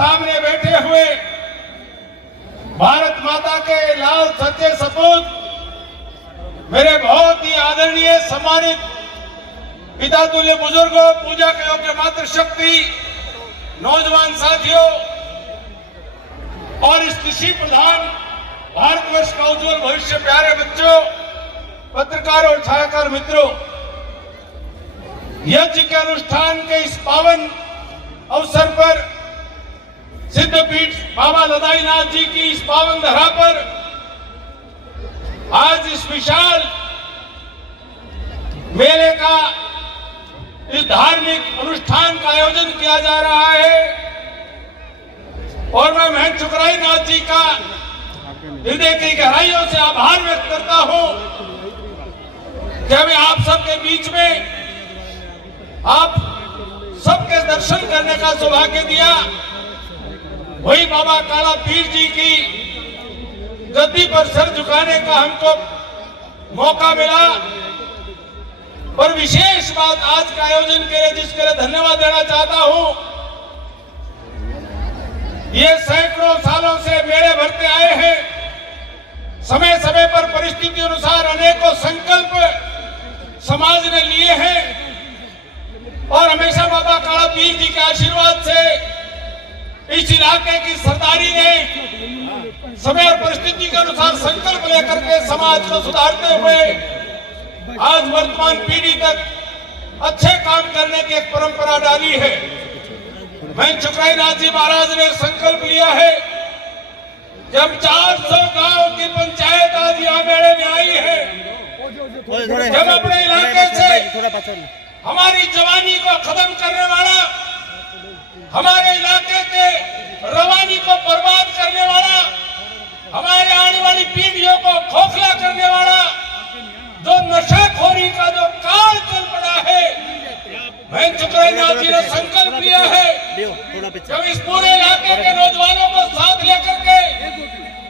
सामने बैठे हुए भारत माता के लाल सच्चे सपूत, मेरे बहुत ही आदरणीय सम्मानित पिता तुल्य बुजुर्गों, पूजा के योग्य मातृशक्ति, नौजवान साथियों और इस कृषि प्रधान भारतवर्ष का उज्जवल भविष्य, प्यारे बच्चों, पत्रकार और छायाकार मित्रों, यज्ञ के अनुष्ठान के इस पावन अवसर पर सिद्धपीठ बाबा लदाईनाथ जी की इस पावन धरा पर आज इस विशाल मेले का, इस धार्मिक अनुष्ठान का आयोजन किया जा रहा है और मैं महंत चुकराईनाथ जी का हृदय की गहराइयों से आभार व्यक्त करता हूं कि हमें आप सबके बीच में आप सबके दर्शन करने का सौभाग्य दिया। वही बाबा काला पीर जी की गद्दी पर सर झुकाने का हमको मौका मिला। पर विशेष बात आज के आयोजन के लिए, जिसके लिए धन्यवाद देना चाहता हूं, ये सैकड़ों सालों से मेले भरते आए हैं, समय समय पर परिस्थिति अनुसार अनेकों संकल्प समाज ने लिए हैं और हमेशा बाबा काला पीर जी के आशीर्वाद से इस इलाके की सरदारी ने समय और परिस्थिति के अनुसार संकल्प लेकर के समाज को सुधारते हुए आज वर्तमान पीढ़ी तक अच्छे काम करने की एक परंपरा डाली है। महंत चुकराईनाथ जी महाराज ने संकल्प लिया है, जब 400 गांव की पंचायत आज यहाँ मेले में आई है, जब अपने इलाके से हमारी जवानी को खत्म करने वाला, हमारे इलाके के रवानी को बर्बाद करने वाला, हमारे आने वाली पीढ़ियों को खोखला करने वाला जो नशाखोरी का जो काल चल पड़ा है, महंत चुकराईनाथ जी ने संकल्प लिया है, जब इस पूरे इलाके के नौजवानों को साथ लेकर के,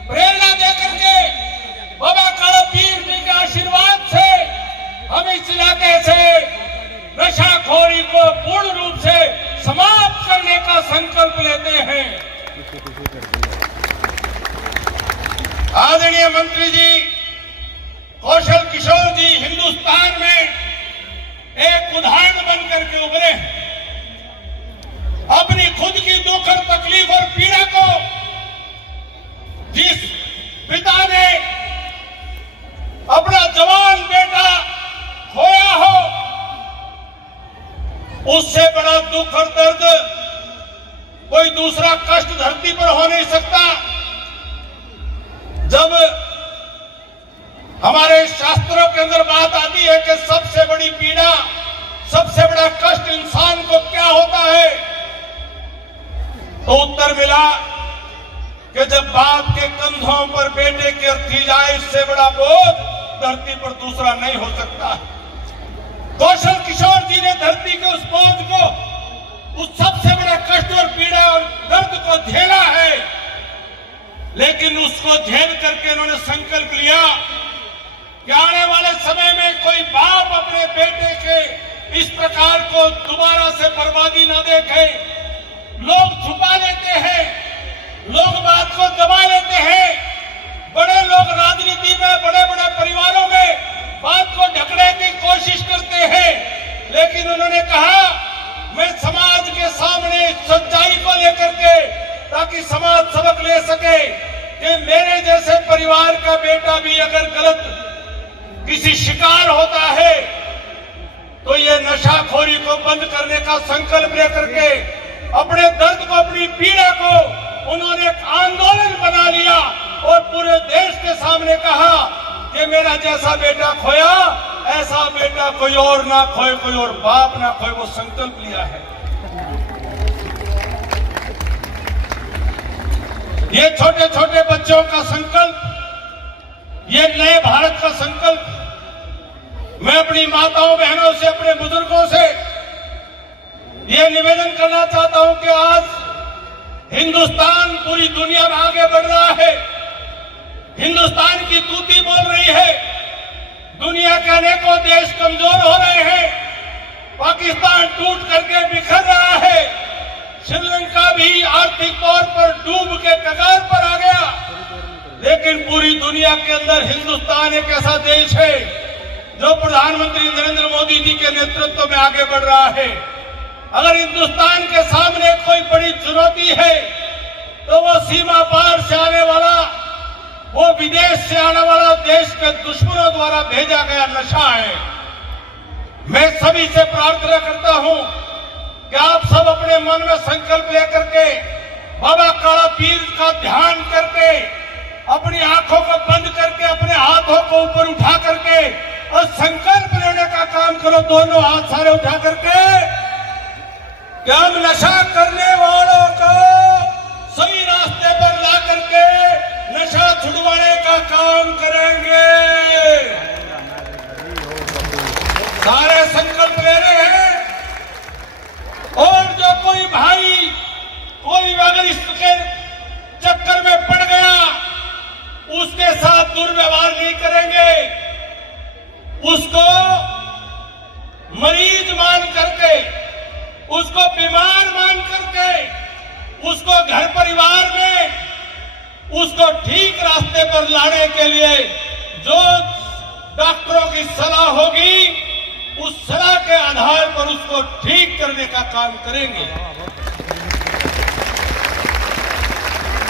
प्रेरणा देकर के, बाबा काला पीर जी के आशीर्वाद से हम इस इलाके से नशाखोरी को पूर्ण रूप से समाप्त करने का संकल्प लेते हैं। आदरणीय मंत्री जी कौशल किशोर जी हिंदुस्तान में एक उदाहरण बनकर के उभरे हैं। अपनी खुद की दुख और तकलीफ और पीड़ा को जिस पिता ने अपना जवान बेटा खोया हो, उससे बड़ा दुख और दर्द कोई दूसरा कष्ट धरती पर हो नहीं सकता। जब हमारे शास्त्रों के अंदर बात आती है कि सबसे बड़ी पीड़ा, सबसे बड़ा कष्ट इंसान को क्या होता है, तो उत्तर मिला कि जब बाप के कंधों पर बेटे की अर्थी जाए, इससे बड़ा बोझ धरती पर दूसरा नहीं हो सकता। कौशल किशोर जी ने धरती के उस बोझ को, उस सबसे बड़ा कष्ट और पीड़ा और दर्द को झेला है, लेकिन उसको झेल करके उन्होंने संकल्प लिया कि आने वाले समय में कोई बाप अपने बेटे के इस प्रकार को दोबारा से बर्बादी न देखे। लोग छुपा लेते हैं, लोग बात को दबा लेते हैं, बड़े लोग राजनीति में, बड़े बड़े परिवारों में बात को ढकने की कोशिश करते हैं, लेकिन उन्होंने कहा मैं समाज के सामने सच्चाई को लेकर के, ताकि समाज सबक ले सके कि मेरे जैसे परिवार का बेटा भी अगर गलत किसी शिकार होता है तो ये नशाखोरी को बंद करने का संकल्प लेकर के अपने दर्द को, अपनी पीड़ा को उन्होंने एक आंदोलन बना लिया और पूरे देश के सामने कहा कि मेरा जैसा बेटा खोया, ऐसा बेटा कोई और ना खोए, कोई और बाप ना खोए। वो संकल्प लिया है। ये छोटे छोटे बच्चों का संकल्प, ये नए भारत का संकल्प, मैं अपनी माताओं बहनों से, अपने बुजुर्गों से ये निवेदन करना चाहता हूं कि आज हिंदुस्तान पूरी दुनिया में आगे बढ़ रहा है, हिंदुस्तान की तूती बोल रही है, दुनिया के अनेकों देश कमजोर हो रहे हैं, पाकिस्तान टूट करके बिखर रहा है, श्रीलंका भी आर्थिक हिंदुस्तान एक ऐसा देश है जो प्रधानमंत्री नरेंद्र मोदी जी के नेतृत्व में आगे बढ़ रहा है। अगर हिंदुस्तान के सामने कोई बड़ी चुनौती है तो वो सीमा पार से आने वाला, वो विदेश से आने वाला देश के दुश्मनों द्वारा भेजा गया नशा है। मैं सभी से प्रार्थना करता हूं कि आप सब अपने मन में संकल्प लेकर के बाबा काला पीर का ध्यान करके, अपनी आंखों को बंद करके, अपने हाथों को ऊपर उठा करके और संकल्प लेने का काम करो। दोनों हाथ सारे उठा करके कि हम नशा करने वालों को सही रास्ते पर ला करके नशा छुड़वाने का काम करेंगे। सारे संकल्प ले रहे हैं। और जो कोई भाई कोई अगर इसके चक्कर में पड़ गया, उसके साथ दुर्व्यवहार नहीं करेंगे। उसको मरीज मान करके, उसको बीमार मान करके, उसको घर परिवार में उसको ठीक रास्ते पर लाने के लिए जो डॉक्टरों की सलाह होगी, उस सलाह के आधार पर उसको ठीक करने का काम करेंगे।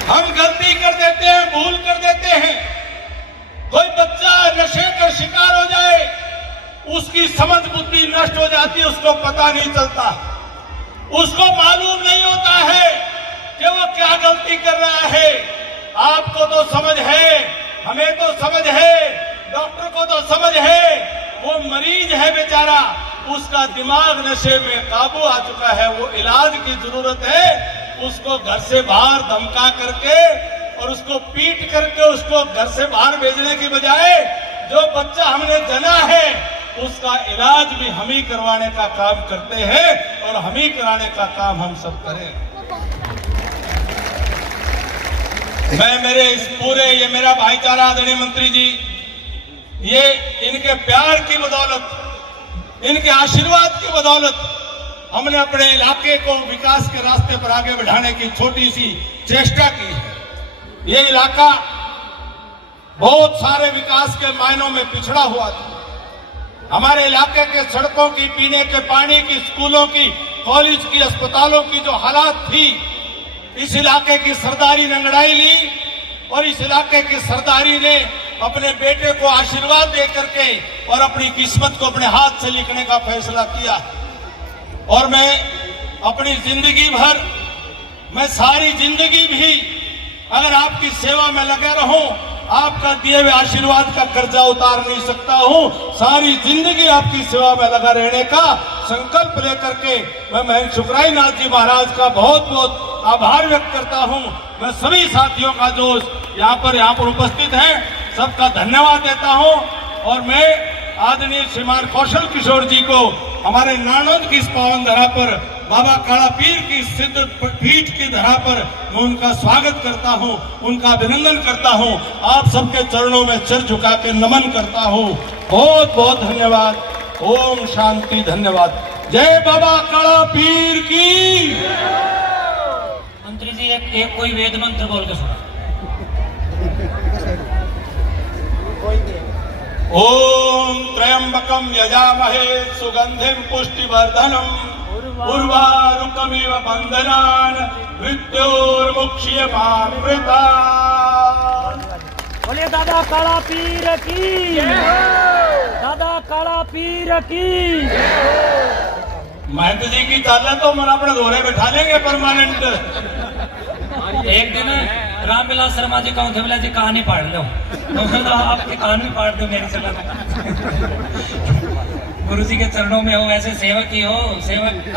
हम गलती कर देते हैं, भूल कर देते हैं। कोई बच्चा नशे का शिकार हो जाए, उसकी समझ बुद्धि नष्ट हो जाती है, उसको पता नहीं चलता, उसको मालूम नहीं होता है कि वो क्या गलती कर रहा है। आपको तो समझ है, हमें तो समझ है, डॉक्टर को तो समझ है। वो मरीज है बेचारा, उसका दिमाग नशे में काबू आ चुका है, वो इलाज की जरूरत है। उसको घर से बाहर धमका करके और उसको पीट करके उसको घर से बाहर भेजने की बजाय जो बच्चा हमने जना है उसका इलाज भी हम ही करवाने का काम करते हैं और हम ही कराने का काम हम सब करें। मैं मेरे इस पूरे, ये मेरा भाईचारा आदरणीय मंत्री जी, ये इनके प्यार की बदौलत, इनके आशीर्वाद की बदौलत हमने अपने इलाके को विकास के रास्ते पर आगे बढ़ाने की छोटी सी चेष्टा की है। ये इलाका बहुत सारे विकास के मायनों में पिछड़ा हुआ था। हमारे इलाके के सड़कों की, पीने के पानी की, स्कूलों की, कॉलेज की, अस्पतालों की जो हालात थी, इस इलाके की सरदारी ने अंगड़ाई ली और इस इलाके की सरदारी ने अपने बेटे को आशीर्वाद दे करके और अपनी किस्मत को अपने हाथ से लिखने का फैसला किया। और मैं अपनी जिंदगी भर, मैं सारी जिंदगी भी अगर आपकी सेवा में लगे रहूं, आपका दिए हुए आशीर्वाद का कर्जा उतार नहीं सकता हूं। सारी जिंदगी आपकी सेवा में लगा रहने का संकल्प लेकर के मैं महंत सुखराई नाथ जी महाराज का बहुत बहुत आभार व्यक्त करता हूं। मैं सभी साथियों का जो यहाँ पर उपस्थित है सबका धन्यवाद देता हूं। और मैं आदरणीय श्रीमान कौशल किशोर जी को हमारे नानोद की इस पावन धरा पर, बाबा काला पीर की सिद्ध पीठ की धरा पर मैं उनका स्वागत करता हूं, उनका अभिनंदन करता हूं। आप सबके चरणों में सिर झुका के नमन करता हूं। बहुत बहुत धन्यवाद। ओम शांति। धन्यवाद। जय बाबा काला पीर की। मंत्री जी एक कोई वेद मंत्र बोल के सुना। ओम त्र्यंबकम यजामहे सुगंधिम पुष्टिवर्धनम उर्वारुकमिव बंधनान मृत्योर्मुक्षयमामृता। बोले दादा काला पीर की, दादा काला पीर की। महंत जी की चाल तो मन अपने घोड़े बैठा लेंगे परमानेंट। एक दिन रामविलास शर्मा जी का धमला जी कहानी पढ़ लो, तो आपकी कहानी पढ़ दो मेरी सलाह। गुरु जी के चरणों में हो, ऐसे सेवक ही हो, सेवक